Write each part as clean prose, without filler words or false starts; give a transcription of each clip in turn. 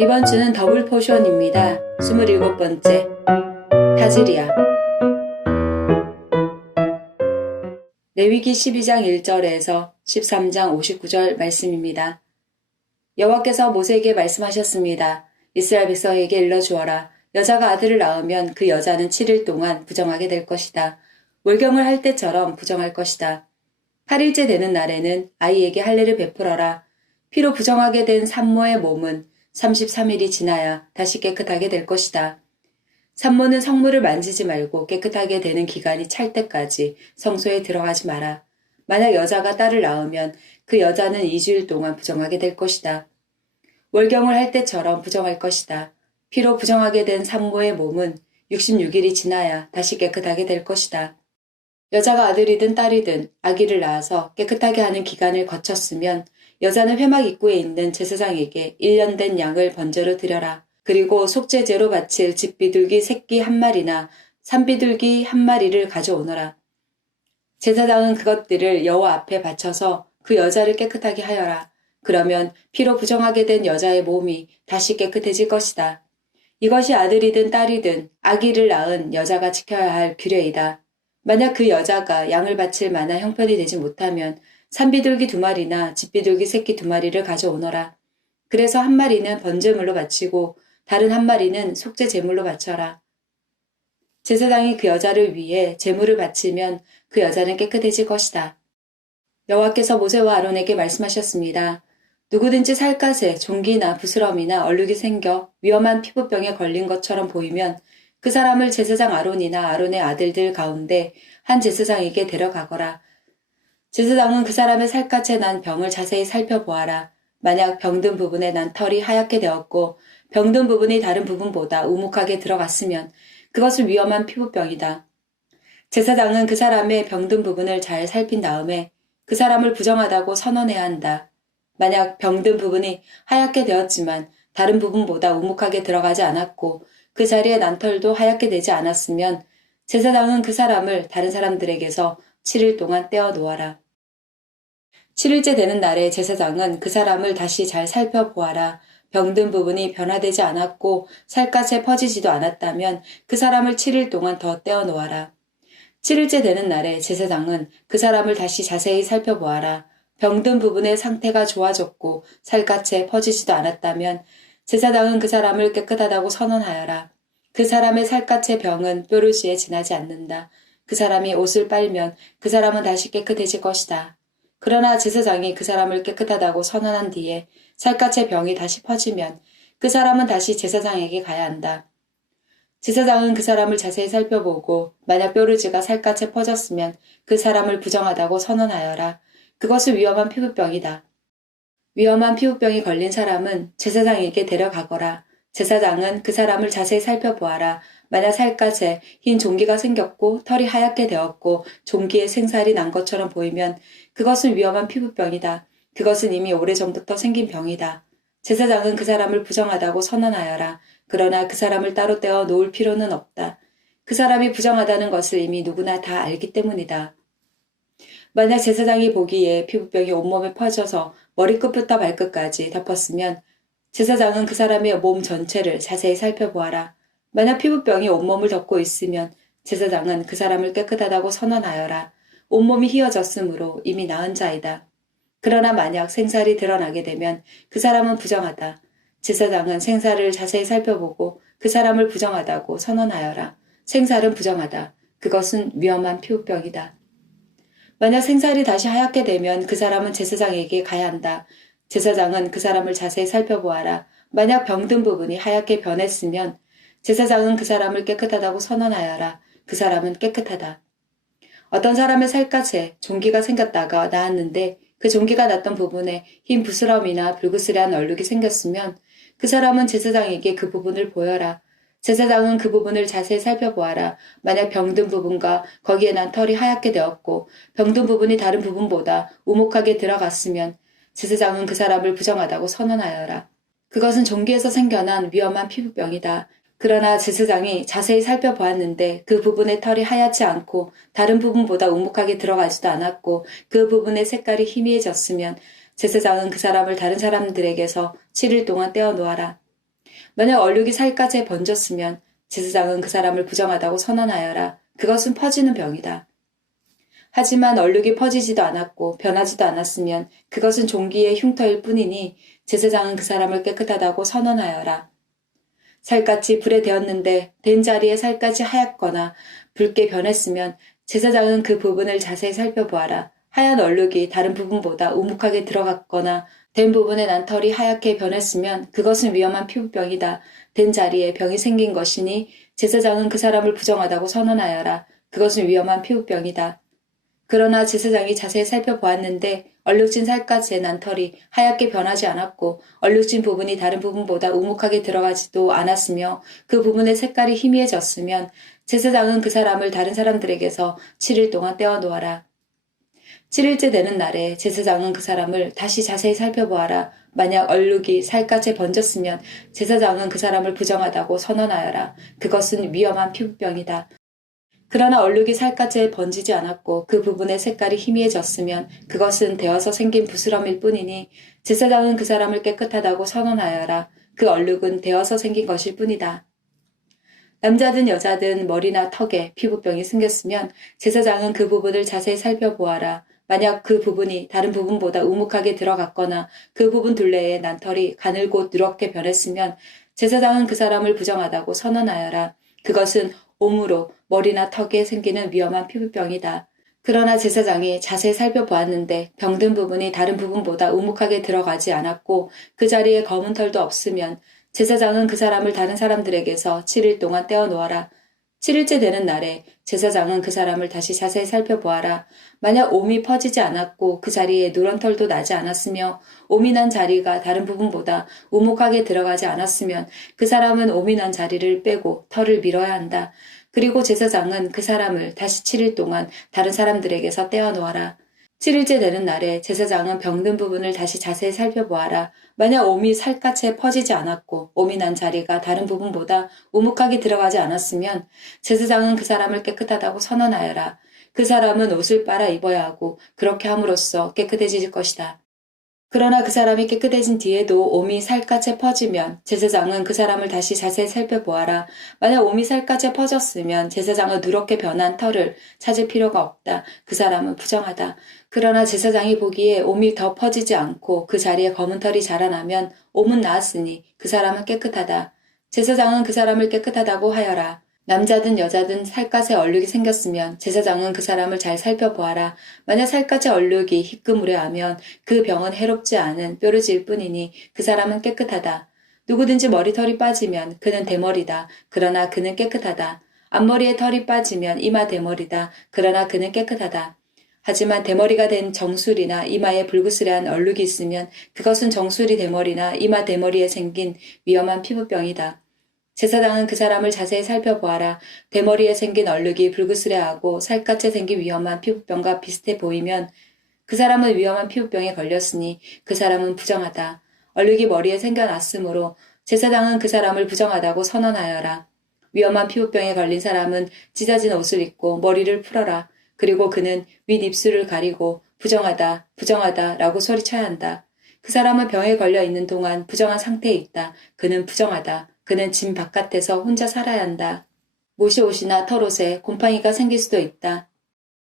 이번 주는 더블 포션입니다. 27번째 타즈리아. 레위기 12장 1절에서 13장 59절 말씀입니다. 여호와께서 모세에게 말씀하셨습니다. 이스라엘 백성에게 일러주어라. 여자가 아들을 낳으면 그 여자는 7일 동안 부정하게 될 것이다. 월경을 할 때처럼 부정할 것이다. 8일째 되는 날에는 아이에게 할례를 베풀어라. 피로 부정하게 된 산모의 몸은 33일이 지나야 다시 깨끗하게 될 것이다. 산모는 성물을 만지지 말고 깨끗하게 되는 기간이 찰 때까지 성소에 들어가지 마라. 만약 여자가 딸을 낳으면 그 여자는 2주일 동안 부정하게 될 것이다. 월경을 할 때처럼 부정할 것이다. 피로 부정하게 된 산모의 몸은 66일이 지나야 다시 깨끗하게 될 것이다. 여자가 아들이든 딸이든 아기를 낳아서 깨끗하게 하는 기간을 거쳤으면 여자는 회막 입구에 있는 제사장에게 1년 된 양을 번제로 드려라. 그리고 속죄제로 바칠 집비둘기 새끼 한 마리나 산비둘기 한 마리를 가져오너라. 제사장은 그것들을 여호와 앞에 바쳐서 그 여자를 깨끗하게 하여라. 그러면 피로 부정하게 된 여자의 몸이 다시 깨끗해질 것이다. 이것이 아들이든 딸이든 아기를 낳은 여자가 지켜야 할 규례이다. 만약 그 여자가 양을 바칠 만한 형편이 되지 못하면 산비둘기 2마리나 집비둘기 새끼 2마리를 가져오너라. 그래서 한 마리는 번제물로 바치고 다른 한 마리는 속죄 제물로 바쳐라. 제사장이 그 여자를 위해 제물을 바치면 그 여자는 깨끗해질 것이다. 여호와께서 모세와 아론에게 말씀하셨습니다. 누구든지 살갗에 종기나 부스럼이나 얼룩이 생겨 위험한 피부병에 걸린 것처럼 보이면 그 사람을 제사장 아론이나 아론의 아들들 가운데 한 제사장에게 데려가거라. 제사장은 그 사람의 살갗에 난 병을 자세히 살펴보아라. 만약 병든 부분에 난 털이 하얗게 되었고 병든 부분이 다른 부분보다 우묵하게 들어갔으면 그것은 위험한 피부병이다. 제사장은 그 사람의 병든 부분을 잘 살핀 다음에 그 사람을 부정하다고 선언해야 한다. 만약 병든 부분이 하얗게 되었지만 다른 부분보다 우묵하게 들어가지 않았고 그 자리에 난 털도 하얗게 되지 않았으면 제사장은 그 사람을 다른 사람들에게서 7일 동안 떼어 놓아라. 7일째 되는 날에 제사장은 그 사람을 다시 잘 살펴보아라. 병든 부분이 변화되지 않았고 살갗에 퍼지지도 않았다면 그 사람을 7일 동안 더 떼어 놓아라. 7일째 되는 날에 제사장은 그 사람을 다시 자세히 살펴보아라. 병든 부분의 상태가 좋아졌고 살갗에 퍼지지도 않았다면 제사장은 그 사람을 깨끗하다고 선언하여라. 그 사람의 살갗의 병은 뾰루지에 지나지 않는다. 그 사람이 옷을 빨면 그 사람은 다시 깨끗해질 것이다. 그러나 제사장이 그 사람을 깨끗하다고 선언한 뒤에 살갗의 병이 다시 퍼지면 그 사람은 다시 제사장에게 가야 한다. 제사장은 그 사람을 자세히 살펴보고 만약 뾰루지가 살갗에 퍼졌으면 그 사람을 부정하다고 선언하여라. 그것은 위험한 피부병이다. 위험한 피부병이 걸린 사람은 제사장에게 데려가거라. 제사장은 그 사람을 자세히 살펴보아라. 만약 살갗에 흰 종기가 생겼고 털이 하얗게 되었고 종기에 생살이 난 것처럼 보이면 그것은 위험한 피부병이다. 그것은 이미 오래전부터 생긴 병이다. 제사장은 그 사람을 부정하다고 선언하여라. 그러나 그 사람을 따로 떼어 놓을 필요는 없다. 그 사람이 부정하다는 것을 이미 누구나 다 알기 때문이다. 만약 제사장이 보기에 피부병이 온몸에 퍼져서 머리끝부터 발끝까지 덮었으면 제사장은 그 사람의 몸 전체를 자세히 살펴보아라. 만약 피부병이 온몸을 덮고 있으면 제사장은 그 사람을 깨끗하다고 선언하여라. 온몸이 휘어졌으므로 이미 나은 자이다. 그러나 만약 생살이 드러나게 되면 그 사람은 부정하다. 제사장은 생살을 자세히 살펴보고 그 사람을 부정하다고 선언하여라. 생살은 부정하다. 그것은 위험한 피부병이다. 만약 생살이 다시 하얗게 되면 그 사람은 제사장에게 가야 한다. 제사장은 그 사람을 자세히 살펴보아라. 만약 병든 부분이 하얗게 변했으면 제사장은 그 사람을 깨끗하다고 선언하여라. 그 사람은 깨끗하다. 어떤 사람의 살갗에 종기가 생겼다가 나았는데 그 종기가 났던 부분에 흰 부스럼이나 불그스레한 얼룩이 생겼으면 그 사람은 제사장에게 그 부분을 보여라. 제사장은 그 부분을 자세히 살펴보아라. 만약 병든 부분과 거기에 난 털이 하얗게 되었고 병든 부분이 다른 부분보다 우묵하게 들어갔으면 제사장은 그 사람을 부정하다고 선언하여라. 그것은 종기에서 생겨난 위험한 피부병이다. 그러나 제사장이 자세히 살펴보았는데 그 부분의 털이 하얗지 않고 다른 부분보다 우묵하게 들어가지도 않았고 그 부분의 색깔이 희미해졌으면 제사장은 그 사람을 다른 사람들에게서 7일 동안 떼어 놓아라. 만약 얼룩이 살갗에 번졌으면 제사장은 그 사람을 부정하다고 선언하여라. 그것은 퍼지는 병이다. 하지만 얼룩이 퍼지지도 않았고 변하지도 않았으면 그것은 종기의 흉터일 뿐이니 제사장은 그 사람을 깨끗하다고 선언하여라. 살갗이 불에 데었는데 된 자리에 살갗이 하얗거나 붉게 변했으면 제사장은 그 부분을 자세히 살펴보아라. 하얀 얼룩이 다른 부분보다 우묵하게 들어갔거나 된 부분에 난 털이 하얗게 변했으면 그것은 위험한 피부병이다. 된 자리에 병이 생긴 것이니 제사장은 그 사람을 부정하다고 선언하여라. 그것은 위험한 피부병이다. 그러나 제사장이 자세히 살펴보았는데 얼룩진 살갗의 난 털이 하얗게 변하지 않았고 얼룩진 부분이 다른 부분보다 우묵하게 들어가지도 않았으며 그 부분의 색깔이 희미해졌으면 제사장은 그 사람을 다른 사람들에게서 7일 동안 떼어놓아라. 7일째 되는 날에 제사장은 그 사람을 다시 자세히 살펴보아라. 만약 얼룩이 살갗에 번졌으면 제사장은 그 사람을 부정하다고 선언하여라. 그것은 위험한 피부병이다. 그러나 얼룩이 살갗에 번지지 않았고 그 부분의 색깔이 희미해졌으면 그것은 데어서 생긴 부스럼일 뿐이니 제사장은 그 사람을 깨끗하다고 선언하여라. 그 얼룩은 데어서 생긴 것일 뿐이다. 남자든 여자든 머리나 턱에 피부병이 생겼으면 제사장은 그 부분을 자세히 살펴보아라. 만약 그 부분이 다른 부분보다 우묵하게 들어갔거나 그 부분 둘레에 난 털이 가늘고 누렇게 변했으면 제사장은 그 사람을 부정하다고 선언하여라. 그것은 옴으로 머리나 턱에 생기는 위험한 피부병이다. 그러나 제사장이 자세히 살펴보았는데 병든 부분이 다른 부분보다 우묵하게 들어가지 않았고 그 자리에 검은 털도 없으면 제사장은 그 사람을 다른 사람들에게서 7일 동안 떼어놓아라. 7일째 되는 날에 제사장은 그 사람을 다시 자세히 살펴보아라. 만약 옴이 퍼지지 않았고 그 자리에 누런 털도 나지 않았으며 옴이 난 자리가 다른 부분보다 우묵하게 들어가지 않았으면 그 사람은 옴이 난 자리를 빼고 털을 밀어야 한다. 그리고 제사장은 그 사람을 다시 7일 동안 다른 사람들에게서 떼어놓아라. 7일째 되는 날에 제사장은 병든 부분을 다시 자세히 살펴보아라. 만약 옴이 살갗에 퍼지지 않았고 옴이 난 자리가 다른 부분보다 우묵하게 들어가지 않았으면 제사장은 그 사람을 깨끗하다고 선언하여라. 그 사람은 옷을 빨아 입어야 하고 그렇게 함으로써 깨끗해질 것이다. 그러나 그 사람이 깨끗해진 뒤에도 옴이 살갗에 퍼지면 제사장은 그 사람을 다시 자세히 살펴보아라. 만약 옴이 살갗에 퍼졌으면 제사장은 누렇게 변한 털을 찾을 필요가 없다. 그 사람은 부정하다. 그러나 제사장이 보기에 옴이 더 퍼지지 않고 그 자리에 검은 털이 자라나면 옴은 나았으니 그 사람은 깨끗하다. 제사장은 그 사람을 깨끗하다고 하여라. 남자든 여자든 살갗에 얼룩이 생겼으면 제사장은 그 사람을 잘 살펴보아라. 만약 살갗에 얼룩이 희끄무레하면 그 병은 해롭지 않은 뾰루지일 뿐이니 그 사람은 깨끗하다. 누구든지 머리털이 빠지면 그는 대머리다. 그러나 그는 깨끗하다. 앞머리에 털이 빠지면 이마 대머리다. 그러나 그는 깨끗하다. 하지만 대머리가 된 정수리나 이마에 불그스레한 얼룩이 있으면 그것은 정수리 대머리나 이마 대머리에 생긴 위험한 피부병이다. 제사장은 그 사람을 자세히 살펴보아라. 대머리에 생긴 얼룩이 불그스레하고 살갗에 생긴 위험한 피부병과 비슷해 보이면 그 사람은 위험한 피부병에 걸렸으니 그 사람은 부정하다. 얼룩이 머리에 생겨났으므로 제사장은 그 사람을 부정하다고 선언하여라. 위험한 피부병에 걸린 사람은 찢어진 옷을 입고 머리를 풀어라. 그리고 그는 윗입술을 가리고 부정하다, 부정하다 라고 소리쳐야 한다. 그 사람은 병에 걸려 있는 동안 부정한 상태에 있다. 그는 부정하다. 그는 집 바깥에서 혼자 살아야 한다. 모시옷이나 털옷에 곰팡이가 생길 수도 있다.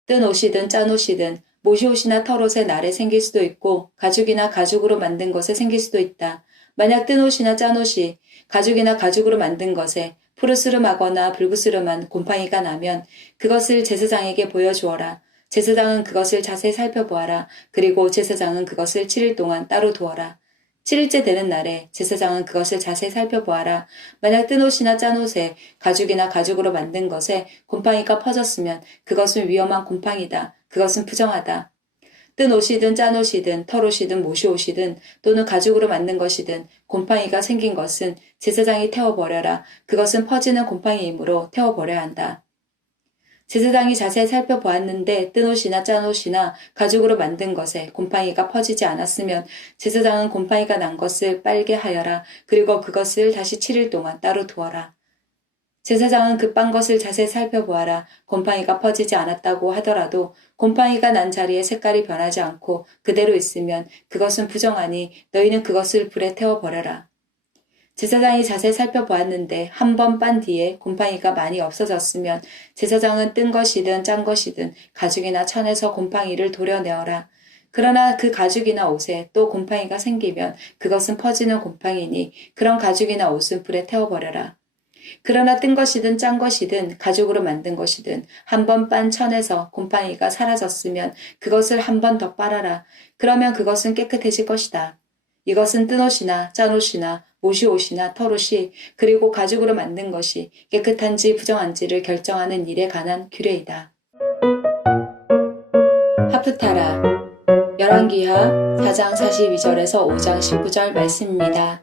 뜬 옷이든 짠 옷이든 모시옷이나 털옷에 날에 생길 수도 있고 가죽이나 가죽으로 만든 것에 생길 수도 있다. 만약 뜬 옷이나 짠 옷이 가죽이나 가죽으로 만든 것에 푸르스름하거나 불그스름한 곰팡이가 나면 그것을 제사장에게 보여주어라. 제사장은 그것을 자세히 살펴보아라. 그리고 제사장은 그것을 7일 동안 따로 두어라. 7일째 되는 날에 제사장은 그것을 자세히 살펴보아라. 만약 뜬 옷이나 짠 옷에 가죽이나 가죽으로 만든 것에 곰팡이가 퍼졌으면 그것은 위험한 곰팡이다. 그것은 부정하다. 뜬 옷이든 짠 옷이든 털옷이든 모시옷이든 또는 가죽으로 만든 것이든 곰팡이가 생긴 것은 제사장이 태워버려라. 그것은 퍼지는 곰팡이이므로 태워버려야 한다. 제사장이 자세히 살펴보았는데 뜬 옷이나 짠 옷이나 가죽으로 만든 것에 곰팡이가 퍼지지 않았으면 제사장은 곰팡이가 난 것을 빨게 하여라. 그리고 그것을 다시 7일 동안 따로 두어라. 제사장은 그 빤 것을 자세히 살펴보아라. 곰팡이가 퍼지지 않았다고 하더라도 곰팡이가 난 자리에 색깔이 변하지 않고 그대로 있으면 그것은 부정하니 너희는 그것을 불에 태워버려라. 제사장이 자세히 살펴보았는데 한 번 빤 뒤에 곰팡이가 많이 없어졌으면 제사장은 뜬 것이든 짠 것이든 가죽이나 천에서 곰팡이를 도려내어라. 그러나 그 가죽이나 옷에 또 곰팡이가 생기면 그것은 퍼지는 곰팡이니 그런 가죽이나 옷은 불에 태워버려라. 그러나 뜬 것이든 짠 것이든 가죽으로 만든 것이든 한 번 빤 천에서 곰팡이가 사라졌으면 그것을 한 번 더 빨아라. 그러면 그것은 깨끗해질 것이다. 이것은 뜬 옷이나 짠 옷이나 모시 옷이나 털옷이 그리고 가죽으로 만든 것이 깨끗한지 부정한지를 결정하는 일에 관한 규례이다. 하프타라 열왕기하 4장 42절에서 5장 19절 말씀입니다.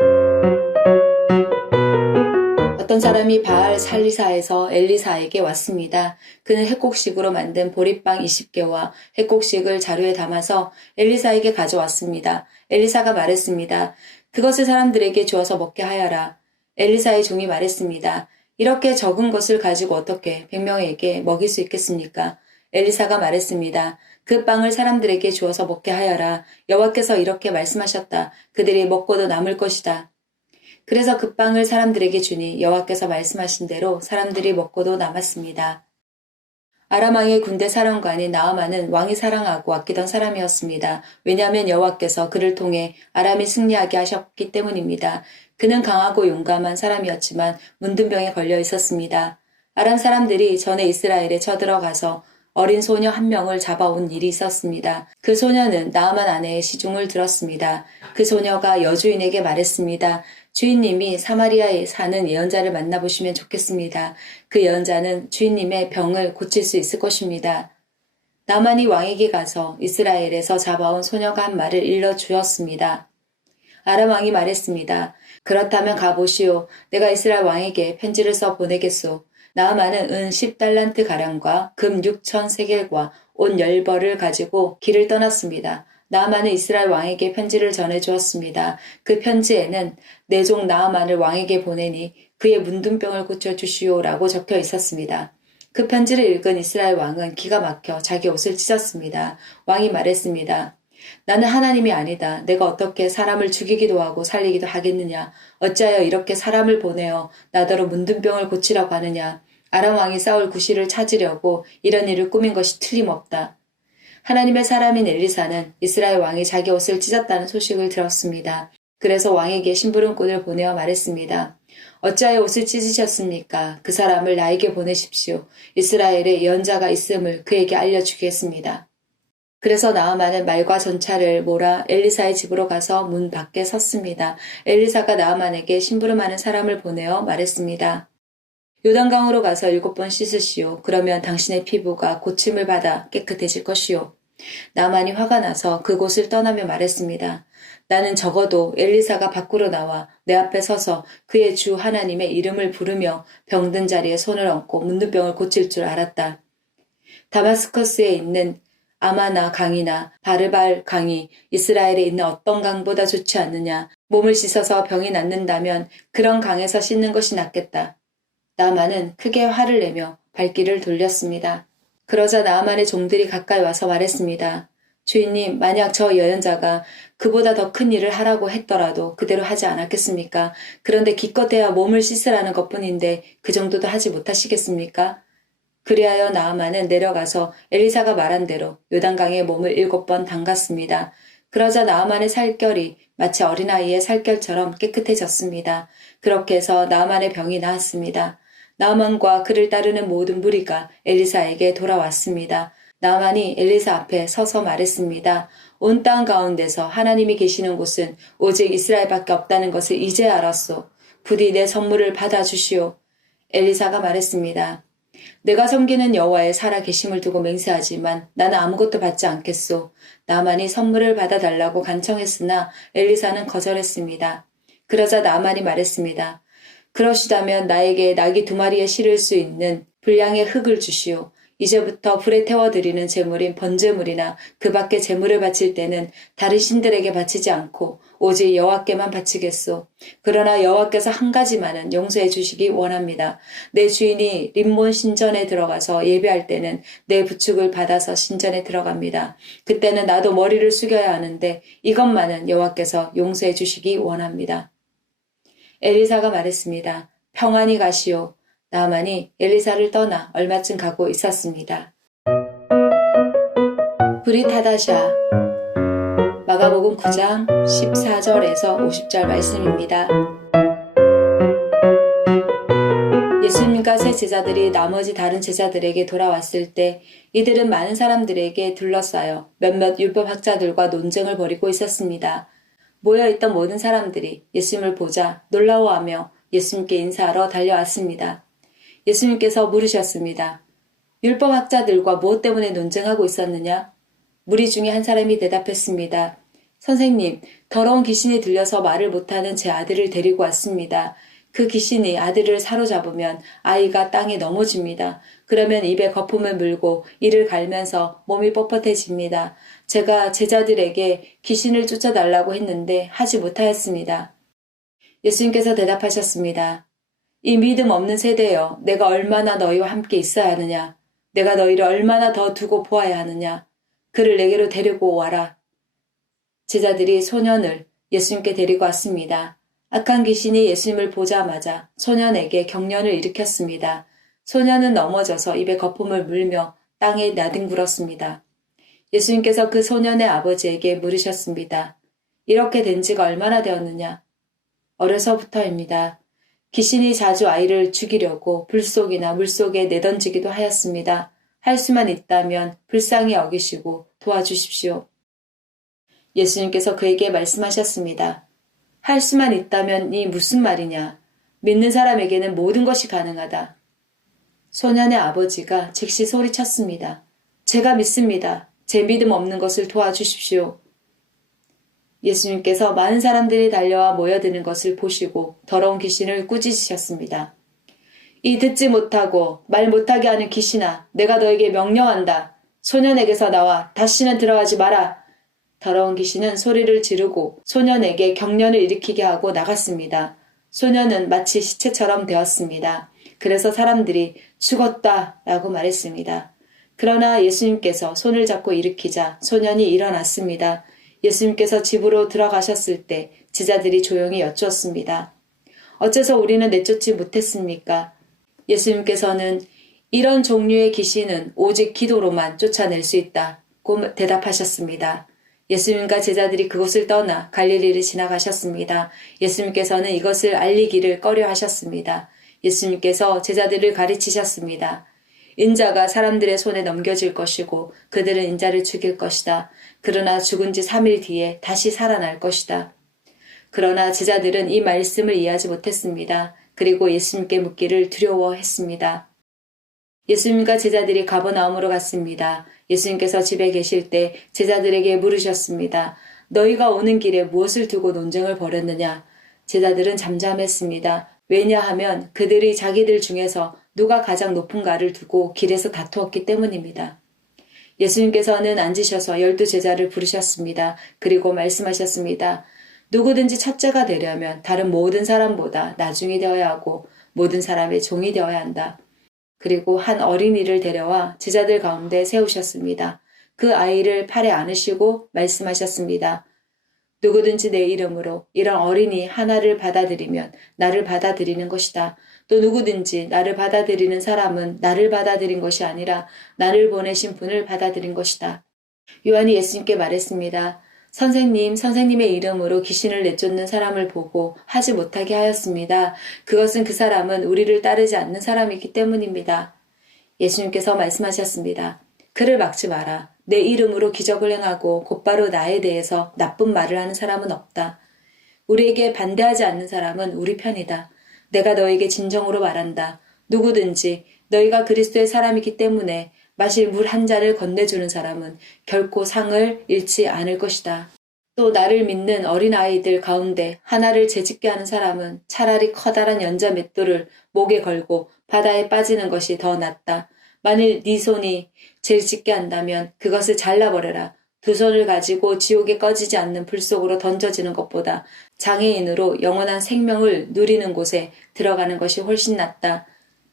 어떤 사람이 바알 살리사에서 엘리사에게 왔습니다. 그는 햇곡식으로 만든 보리빵 20개와 햇곡식을 자루에 담아서 엘리사에게 가져왔습니다. 엘리사가 말했습니다. 그것을 사람들에게 주어서 먹게 하여라. 엘리사의 종이 말했습니다. 이렇게 적은 것을 가지고 어떻게 100명에게 먹일 수 있겠습니까? 엘리사가 말했습니다. 그 빵을 사람들에게 주어서 먹게 하여라. 여호와께서 이렇게 말씀하셨다. 그들이 먹고도 남을 것이다. 그래서 그 빵을 사람들에게 주니 여호와께서 말씀하신 대로 사람들이 먹고도 남았습니다. 아람 왕의 군대 사령관인 나아만은 왕이 사랑하고 아끼던 사람이었습니다. 왜냐하면 여호와께서 그를 통해 아람이 승리하게 하셨기 때문입니다. 그는 강하고 용감한 사람이었지만 문둥병에 걸려 있었습니다. 아람 사람들이 전에 이스라엘에 쳐들어가서 어린 소녀 한 명을 잡아온 일이 있었습니다. 그 소녀는 나아만 아내의 시중을 들었습니다. 그 소녀가 여주인에게 말했습니다. 주인님이 사마리아에 사는 예언자를 만나보시면 좋겠습니다. 그 예언자는 주인님의 병을 고칠 수 있을 것입니다. 나만이 왕에게 가서 이스라엘에서 잡아온 소녀가 한 말을 일러주었습니다. 아람 왕이 말했습니다. 그렇다면 가보시오. 내가 이스라엘 왕에게 편지를 써 보내겠소. 나아만은 은 10달란트 가량과 금 6천 세겔과 옷 10벌을 가지고 길을 떠났습니다. 나아만은 이스라엘 왕에게 편지를 전해주었습니다. 그 편지에는 내 종 나아만을 왕에게 보내니 그의 문둥병을 고쳐주시오라고 적혀 있었습니다. 그 편지를 읽은 이스라엘 왕은 기가 막혀 자기 옷을 찢었습니다. 왕이 말했습니다. 나는 하나님이 아니다. 내가 어떻게 사람을 죽이기도 하고 살리기도 하겠느냐. 어찌하여 이렇게 사람을 보내어 나더러 문둥병을 고치라고 하느냐. 아람 왕이 싸울 구실을 찾으려고 이런 일을 꾸민 것이 틀림없다. 하나님의 사람인 엘리사는 이스라엘 왕이 자기 옷을 찢었다는 소식을 들었습니다. 그래서 왕에게 심부름꾼을 보내어 말했습니다. 어찌하여 옷을 찢으셨습니까? 그 사람을 나에게 보내십시오. 이스라엘에 예언자가 있음을 그에게 알려주겠습니다. 그래서 나아만은 말과 전차를 몰아 엘리사의 집으로 가서 문 밖에 섰습니다. 엘리사가 나아만에게 심부름하는 사람을 보내어 말했습니다. 요단강으로 가서 7번 씻으시오. 그러면 당신의 피부가 고침을 받아 깨끗해질 것이오. 나만이 화가 나서 그곳을 떠나며 말했습니다. 나는 적어도 엘리사가 밖으로 나와 내 앞에 서서 그의 주 하나님의 이름을 부르며 병든 자리에 손을 얹고 문둥병을 고칠 줄 알았다. 다마스커스에 있는 아마나 강이나 바르발 강이 이스라엘에 있는 어떤 강보다 좋지 않느냐. 몸을 씻어서 병이 낫는다면 그런 강에서 씻는 것이 낫겠다. 나아만은 크게 화를 내며 발길을 돌렸습니다. 그러자 나아만의 종들이 가까이 와서 말했습니다. 주인님, 만약 저 예언자가 그보다 더 큰 일을 하라고 했더라도 그대로 하지 않았겠습니까? 그런데 기껏해야 몸을 씻으라는 것뿐인데 그 정도도 하지 못하시겠습니까? 그리하여 나아만은 내려가서 엘리사가 말한 대로 요단강에 몸을 7번 담갔습니다. 그러자 나아만의 살결이 마치 어린아이의 살결처럼 깨끗해졌습니다. 그렇게 해서 나아만의 병이 나았습니다. 나아만과 그를 따르는 모든 무리가 엘리사에게 돌아왔습니다. 나아만이 엘리사 앞에 서서 말했습니다. 온 땅 가운데서 하나님이 계시는 곳은 오직 이스라엘밖에 없다는 것을 이제 알았소. 부디 내 선물을 받아주시오. 엘리사가 말했습니다. 내가 섬기는 여호와의 살아 계심을 두고 맹세하지만 나는 아무것도 받지 않겠소. 나만이 선물을 받아달라고 간청했으나 엘리사는 거절했습니다. 그러자 나만이 말했습니다. 그러시다면 나에게 나귀 2마리에 실을 수 있는 분량의 흙을 주시오. 이제부터 불에 태워드리는 제물인 번제물이나 그 밖에 제물을 바칠 때는 다른 신들에게 바치지 않고 오직 여호와께만 바치겠소. 그러나 여호와께서 한 가지만은 용서해 주시기 원합니다. 내 주인이 림몬 신전에 들어가서 예배할 때는 내 부축을 받아서 신전에 들어갑니다. 그때는 나도 머리를 숙여야 하는데 이것만은 여호와께서 용서해 주시기 원합니다. 엘리사가 말했습니다. 평안히 가시오. 나아만이 엘리사를 떠나 얼마쯤 가고 있었습니다. 브릿하다샤 마가복음 9장 14절에서 50절 말씀입니다. 예수님과 세 제자들이 나머지 다른 제자들에게 돌아왔을 때 이들은 많은 사람들에게 둘러싸여 몇몇 율법학자들과 논쟁을 벌이고 있었습니다. 모여있던 모든 사람들이 예수님을 보자 놀라워하며 예수님께 인사하러 달려왔습니다. 예수님께서 물으셨습니다. 율법학자들과 무엇 때문에 논쟁하고 있었느냐? 무리 중에 한 사람이 대답했습니다. 선생님, 더러운 귀신이 들려서 말을 못하는 제 아들을 데리고 왔습니다. 그 귀신이 아들을 사로잡으면 아이가 땅에 넘어집니다. 그러면 입에 거품을 물고 이를 갈면서 몸이 뻣뻣해집니다. 제가 제자들에게 귀신을 쫓아달라고 했는데 하지 못하였습니다. 예수님께서 대답하셨습니다. 이 믿음 없는 세대여, 내가 얼마나 너희와 함께 있어야 하느냐? 내가 너희를 얼마나 더 두고 보아야 하느냐? 그를 내게로 데리고 와라. 제자들이 소년을 예수님께 데리고 왔습니다. 악한 귀신이 예수님을 보자마자 소년에게 경련을 일으켰습니다. 소년은 넘어져서 입에 거품을 물며 땅에 나뒹굴었습니다. 예수님께서 그 소년의 아버지에게 물으셨습니다. 이렇게 된 지가 얼마나 되었느냐? 어려서부터입니다. 귀신이 자주 아이를 죽이려고 불속이나 물속에 내던지기도 하였습니다. 할 수만 있다면 불쌍히 여기시고 도와주십시오. 예수님께서 그에게 말씀하셨습니다. 할 수만 있다면이 무슨 말이냐? 믿는 사람에게는 모든 것이 가능하다. 소년의 아버지가 즉시 소리쳤습니다. 제가 믿습니다. 제 믿음 없는 것을 도와주십시오. 예수님께서 많은 사람들이 달려와 모여드는 것을 보시고 더러운 귀신을 꾸짖으셨습니다. 이 듣지 못하고 말 못하게 하는 귀신아, 내가 너에게 명령한다. 소년에게서 나와 다시는 들어가지 마라. 더러운 귀신은 소리를 지르고 소년에게 경련을 일으키게 하고 나갔습니다. 소년은 마치 시체처럼 되었습니다. 그래서 사람들이 죽었다 라고 말했습니다. 그러나 예수님께서 손을 잡고 일으키자 소년이 일어났습니다. 예수님께서 집으로 들어가셨을 때 제자들이 조용히 여쭈었습니다. 어째서 우리는 내쫓지 못했습니까? 예수님께서는 이런 종류의 귀신은 오직 기도로만 쫓아낼 수 있다고 대답하셨습니다. 예수님과 제자들이 그곳을 떠나 갈릴리를 지나가셨습니다. 예수님께서는 이것을 알리기를 꺼려 하셨습니다. 예수님께서 제자들을 가르치셨습니다. 인자가 사람들의 손에 넘겨질 것이고 그들은 인자를 죽일 것이다. 그러나 죽은 지 3일 뒤에 다시 살아날 것이다. 그러나 제자들은 이 말씀을 이해하지 못했습니다. 그리고 예수님께 묻기를 두려워했습니다. 예수님과 제자들이 가버나움으로 갔습니다. 예수님께서 집에 계실 때 제자들에게 물으셨습니다. 너희가 오는 길에 무엇을 두고 논쟁을 벌였느냐? 제자들은 잠잠했습니다. 왜냐하면 그들이 자기들 중에서 누가 가장 높은가를 두고 길에서 다투었기 때문입니다. 예수님께서는 앉으셔서 12제자를 부르셨습니다. 그리고 말씀하셨습니다. 누구든지 첫째가 되려면 다른 모든 사람보다 나중이 되어야 하고 모든 사람의 종이 되어야 한다. 그리고 한 어린이를 데려와 제자들 가운데 세우셨습니다. 그 아이를 팔에 안으시고 말씀하셨습니다. 누구든지 내 이름으로 이런 어린이 하나를 받아들이면 나를 받아들이는 것이다. 또 누구든지 나를 받아들이는 사람은 나를 받아들인 것이 아니라 나를 보내신 분을 받아들인 것이다. 요한이 예수님께 말했습니다. 선생님, 선생님의 이름으로 귀신을 내쫓는 사람을 보고 하지 못하게 하였습니다. 그것은 그 사람은 우리를 따르지 않는 사람이기 때문입니다. 예수님께서 말씀하셨습니다. 그를 막지 마라. 내 이름으로 기적을 행하고 곧바로 나에 대해서 나쁜 말을 하는 사람은 없다. 우리에게 반대하지 않는 사람은 우리 편이다. 내가 너에게 진정으로 말한다. 누구든지 너희가 그리스도의 사람이기 때문에 마실 물 한 잔을 건네주는 사람은 결코 상을 잃지 않을 것이다. 또 나를 믿는 어린아이들 가운데 하나를 재짓게 하는 사람은 차라리 커다란 연자 맷돌을 목에 걸고 바다에 빠지는 것이 더 낫다. 만일 네 손이 재짓게 한다면 그것을 잘라버려라. 두 손을 가지고 지옥에 꺼지지 않는 불 속으로 던져지는 것보다 장애인으로 영원한 생명을 누리는 곳에 들어가는 것이 훨씬 낫다.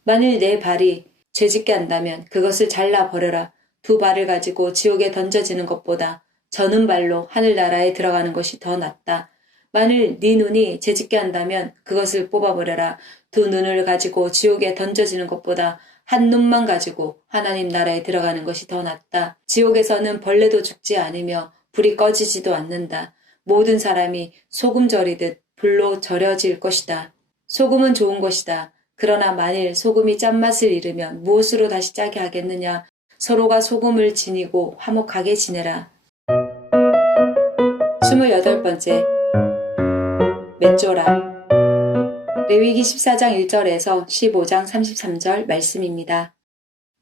만일 내 발이 죄짓게 한다면 그것을 잘라버려라. 두 발을 가지고 지옥에 던져지는 것보다 저는 발로 하늘나라에 들어가는 것이 더 낫다. 만일 네 눈이 재짓게 한다면 그것을 뽑아버려라. 두 눈을 가지고 지옥에 던져지는 것보다 한 눈만 가지고 하나님 나라에 들어가는 것이 더 낫다. 지옥에서는 벌레도 죽지 않으며 불이 꺼지지도 않는다. 모든 사람이 소금 절이듯 불로 절여질 것이다. 소금은 좋은 것이다. 그러나 만일 소금이 짠맛을 잃으면 무엇으로 다시 짜게 하겠느냐. 서로가 소금을 지니고 화목하게 지내라. 28번째 맺조라. 레위기 14장 1절에서 15장 33절 말씀입니다.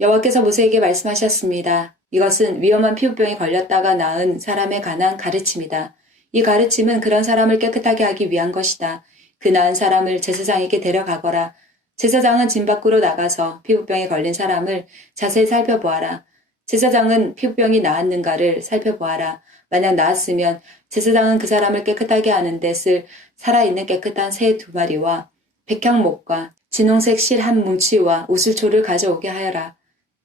여호와께서 모세에게 말씀하셨습니다. 이것은 위험한 피부병에 걸렸다가 나은 사람에 관한 가르침이다. 이 가르침은 그런 사람을 깨끗하게 하기 위한 것이다. 그 나은 사람을 제사장에게 데려가거라. 제사장은 진 밖으로 나가서 피부병에 걸린 사람을 자세히 살펴보아라. 제사장은 피부병이 나았는가를 살펴보아라. 만약 나았으면 제사장은 그 사람을 깨끗하게 하는 데 쓸 살아있는 깨끗한 새 2마리와 백향목과 진홍색 실 한 뭉치와 우슬초를 가져오게 하여라.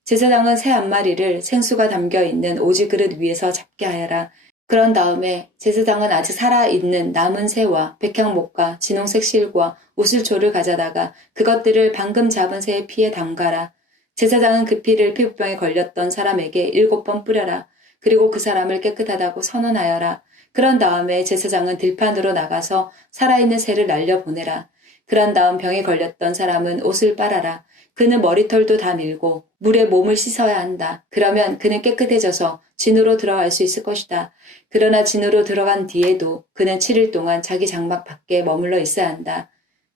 제사장은 새 1마리를 생수가 담겨있는 오지 그릇 위에서 잡게 하여라. 그런 다음에 제사장은 아직 살아있는 남은 새와 백향목과 진홍색 실과 우슬초를 가져다가 그것들을 방금 잡은 새의 피에 담가라. 제사장은 그 피를 피부병에 걸렸던 사람에게 7번 뿌려라. 그리고 그 사람을 깨끗하다고 선언하여라. 그런 다음에 제사장은 들판으로 나가서 살아있는 새를 날려보내라. 그런 다음 병에 걸렸던 사람은 옷을 빨아라. 그는 머리털도 다 밀고 물에 몸을 씻어야 한다. 그러면 그는 깨끗해져서 진으로 들어갈 수 있을 것이다. 그러나 진으로 들어간 뒤에도 그는 7일 동안 자기 장막 밖에 머물러 있어야 한다.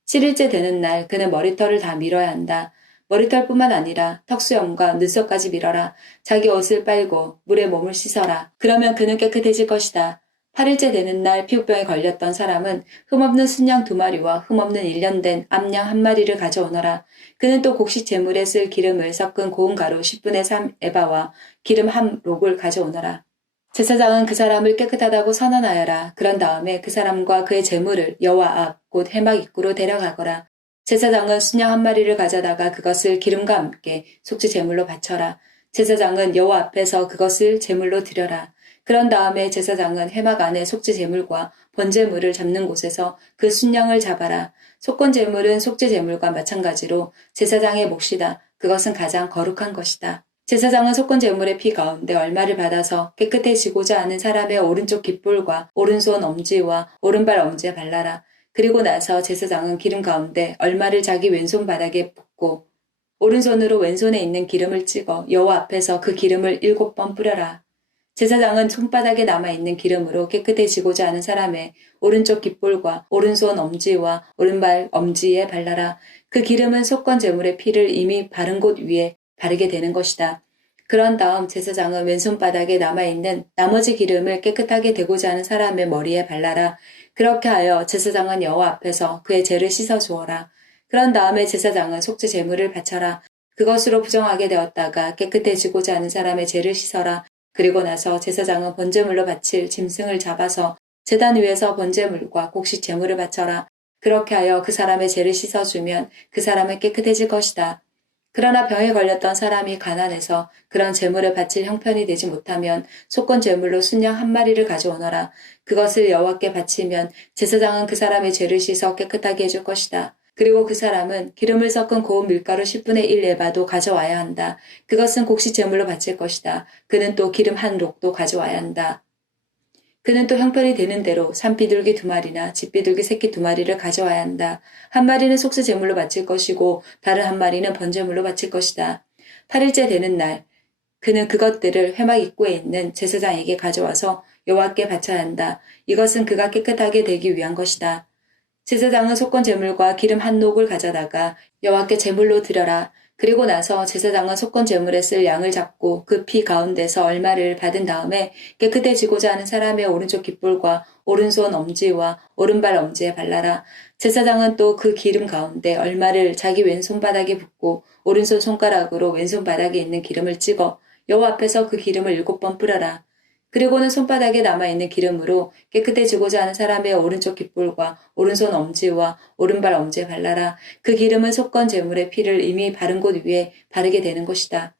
7일째 되는 날 그는 머리털을 다 밀어야 한다. 머리털뿐만 아니라 턱수염과 눈썹까지 밀어라. 자기 옷을 빨고 물에 몸을 씻어라. 그러면 그는 깨끗해질 것이다. 8일째 되는 날 피부병에 걸렸던 사람은 흠없는 순양 2마리와 흠없는 1년 된 암양 1마리를 가져오너라. 그는 또 곡식 제물에 쓸 기름을 섞은 고운 가루 10분의 3 에바와 기름 한 록을 가져오너라. 제사장은 그 사람을 깨끗하다고 선언하여라. 그런 다음에 그 사람과 그의 제물을 여호와 앞 곧 회막 입구로 데려가거라. 제사장은 순양 1마리를 가져다가 그것을 기름과 함께 속죄 제물로 바쳐라. 제사장은 여호와 앞에서 그것을 제물로 드려라. 그런 다음에 제사장은 회막 안에 속죄 제물과 번제물을 잡는 곳에서 그 순양을 잡아라. 속건 제물은 속죄 제물과 마찬가지로 제사장의 몫이다. 그것은 가장 거룩한 것이다. 제사장은 속건 제물의 피 가운데 얼마를 받아서 깨끗해지고자 하는 사람의 오른쪽 깃볼과 오른손 엄지와 오른발 엄지에 발라라. 그리고 나서 제사장은 기름 가운데 얼마를 자기 왼손 바닥에 붓고 오른손으로 왼손에 있는 기름을 찍어 여호와 앞에서 그 기름을 7번 뿌려라. 제사장은 손바닥에 남아있는 기름으로 깨끗해지고자 하는 사람의 오른쪽 깃볼과 오른손 엄지와 오른발 엄지에 발라라. 그 기름은 속건 제물의 피를 이미 바른 곳 위에 바르게 되는 것이다. 그런 다음 제사장은 왼손바닥에 남아있는 나머지 기름을 깨끗하게 되고자 하는 사람의 머리에 발라라. 그렇게 하여 제사장은 여호와 앞에서 그의 죄를 씻어 주어라. 그런 다음에 제사장은 속죄 제물을 바쳐라. 그것으로 부정하게 되었다가 깨끗해지고자 하는 사람의 죄를 씻어라. 그리고 나서 제사장은 번제물로 바칠 짐승을 잡아서 제단 위에서 번제물과 곡식 제물을 바쳐라. 그렇게 하여 그 사람의 죄를 씻어주면 그 사람은 깨끗해질 것이다. 그러나 병에 걸렸던 사람이 가난해서 그런 제물을 바칠 형편이 되지 못하면 속건 제물로 순양 1마리를 가져오너라. 그것을 여호와께 바치면 제사장은 그 사람의 죄를 씻어 깨끗하게 해줄 것이다. 그리고 그 사람은 기름을 섞은 고운 밀가루 10분의 1 에바도 가져와야 한다. 그것은 곡식 제물로 바칠 것이다. 그는 또 기름 한 록도 가져와야 한다. 그는 또 형편이 되는 대로 산비둘기 2마리나 집비둘기 새끼 2마리를 가져와야 한다. 1마리는 속죄 제물로 바칠 것이고 다른 1마리는 번제물로 바칠 것이다. 8일째 되는 날 그는 그것들을 회막 입구에 있는 제사장에게 가져와서 여호와께 바쳐야 한다. 이것은 그가 깨끗하게 되기 위한 것이다. 제사장은 속건 제물과 기름 한 록을 가져다가 여호와께 제물로 드려라. 그리고 나서 제사장은 속건 제물에 쓸 양을 잡고 그 피 가운데서 얼마를 받은 다음에 깨끗해지고자 하는 사람의 오른쪽 깃볼과 오른손 엄지와 오른발 엄지에 발라라. 제사장은 또 그 기름 가운데 얼마를 자기 왼손 바닥에 붓고 오른손 손가락으로 왼손 바닥에 있는 기름을 찍어 여호와 앞에서 그 기름을 7번 뿌려라. 그리고는 손바닥에 남아있는 기름으로 깨끗해지고자 하는 사람의 오른쪽 깃볼과 오른손 엄지와 오른발 엄지에 발라라. 그 기름은 속건 제물의 피를 이미 바른 곳 위에 바르게 되는 것이다.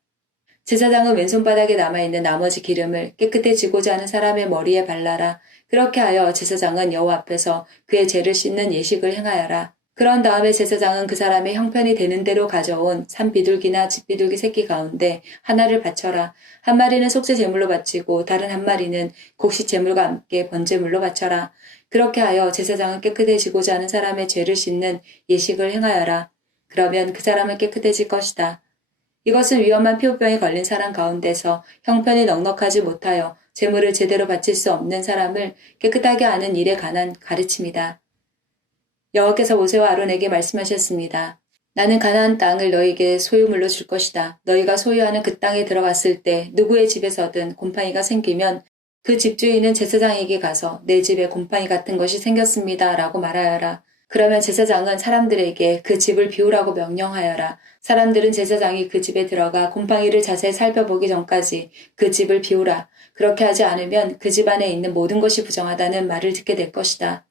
제사장은 왼손바닥에 남아있는 나머지 기름을 깨끗해지고자 하는 사람의 머리에 발라라. 그렇게 하여 제사장은 여호와 앞에서 그의 죄를 씻는 예식을 행하여라. 그런 다음에 제사장은 그 사람의 형편이 되는 대로 가져온 산비둘기나 집비둘기 새끼 가운데 하나를 바쳐라. 한 마리는 속죄 제물로 바치고 다른 한 마리는 곡식 제물과 함께 번제물로 바쳐라. 그렇게 하여 제사장은 깨끗해지고자 하는 사람의 죄를 씻는 예식을 행하여라. 그러면 그 사람은 깨끗해질 것이다. 이것은 위험한 피부병에 걸린 사람 가운데서 형편이 넉넉하지 못하여 제물을 제대로 바칠 수 없는 사람을 깨끗하게 하는 일에 관한 가르침이다. 여호와께서 모세와 아론에게 말씀하셨습니다. 나는 가나안 땅을 너희에게 소유물로 줄 것이다. 너희가 소유하는 그 땅에 들어갔을 때 누구의 집에서든 곰팡이가 생기면 그 집주인은 제사장에게 가서 내 집에 곰팡이 같은 것이 생겼습니다. 라고 말하여라. 그러면 제사장은 사람들에게 그 집을 비우라고 명령하여라. 사람들은 제사장이 그 집에 들어가 곰팡이를 자세히 살펴보기 전까지 그 집을 비우라. 그렇게 하지 않으면 그 집 안에 있는 모든 것이 부정하다는 말을 듣게 될 것이다.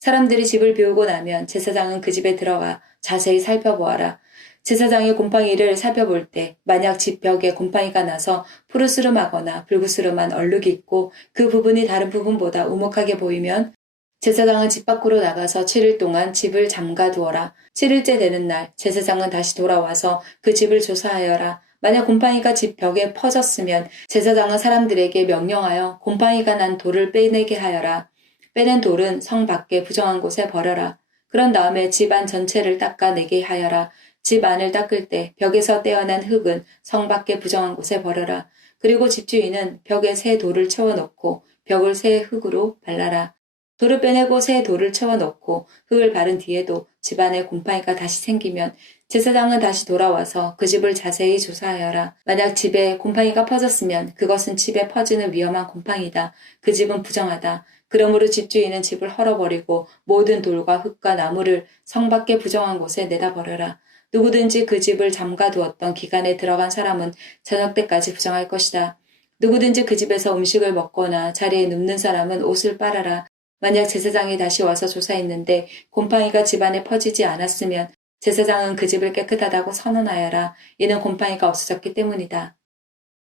사람들이 집을 비우고 나면 제사장은 그 집에 들어가 자세히 살펴보아라. 제사장이 곰팡이를 살펴볼 때 만약 집 벽에 곰팡이가 나서 푸르스름하거나 불구스름한 얼룩이 있고 그 부분이 다른 부분보다 우묵하게 보이면 제사장은 집 밖으로 나가서 7일 동안 집을 잠가 두어라. 7일째 되는 날 제사장은 다시 돌아와서 그 집을 조사하여라. 만약 곰팡이가 집 벽에 퍼졌으면 제사장은 사람들에게 명령하여 곰팡이가 난 돌을 빼내게 하여라. 빼낸 돌은 성 밖에 부정한 곳에 버려라. 그런 다음에 집 안 전체를 닦아내게 하여라. 집 안을 닦을 때 벽에서 떼어난 흙은 성 밖에 부정한 곳에 버려라. 그리고 집주인은 벽에 새 돌을 채워넣고 벽을 새 흙으로 발라라. 돌을 빼내고 새 돌을 채워넣고 흙을 바른 뒤에도 집 안에 곰팡이가 다시 생기면 제사장은 다시 돌아와서 그 집을 자세히 조사하여라. 만약 집에 곰팡이가 퍼졌으면 그것은 집에 퍼지는 위험한 곰팡이다. 그 집은 부정하다. 그러므로 집주인은 집을 헐어버리고 모든 돌과 흙과 나무를 성 밖에 부정한 곳에 내다 버려라. 누구든지 그 집을 잠가두었던 기간에 들어간 사람은 저녁 때까지 부정할 것이다. 누구든지 그 집에서 음식을 먹거나 자리에 눕는 사람은 옷을 빨아라. 만약 제사장이 다시 와서 조사했는데 곰팡이가 집 안에 퍼지지 않았으면 제사장은 그 집을 깨끗하다고 선언하여라. 이는 곰팡이가 없어졌기 때문이다.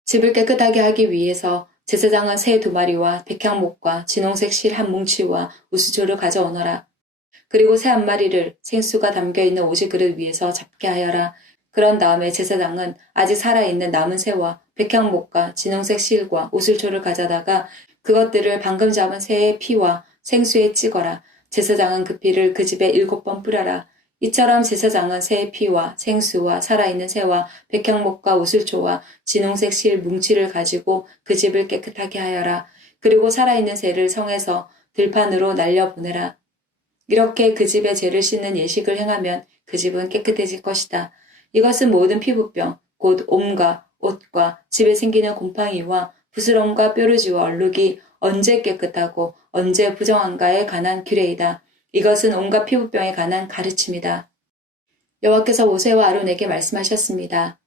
집을 깨끗하게 하기 위해서 제사장은 새 2마리와 백향목과 진홍색 실 한 뭉치와 우수조를 가져오너라. 그리고 새 한 마리를 생수가 담겨있는 오지 그릇 위에서 잡게 하여라. 그런 다음에 제사장은 아직 살아있는 남은 새와 백향목과 진홍색 실과 우슬초를 가져다가 그것들을 방금 잡은 새의 피와 생수에 찍어라. 제사장은 그 피를 그 집에 7번 뿌려라. 이처럼 제사장은 새의 피와 생수와 살아있는 새와 백향목과 우슬초와 진홍색 실 뭉치를 가지고 그 집을 깨끗하게 하여라. 그리고 살아있는 새를 성에서 들판으로 날려보내라. 이렇게 그 집의 죄를 씻는 예식을 행하면 그 집은 깨끗해질 것이다. 이것은 모든 피부병, 곧 옷과 옷과 집에 생기는 곰팡이와 부스럼과 뾰루지와 얼룩이 언제 깨끗하고 언제 부정한가에 관한 규례이다. 이것은 온갖 피부병에 관한 가르침이다. 여호와께서 모세와 아론에게 말씀하셨습니다.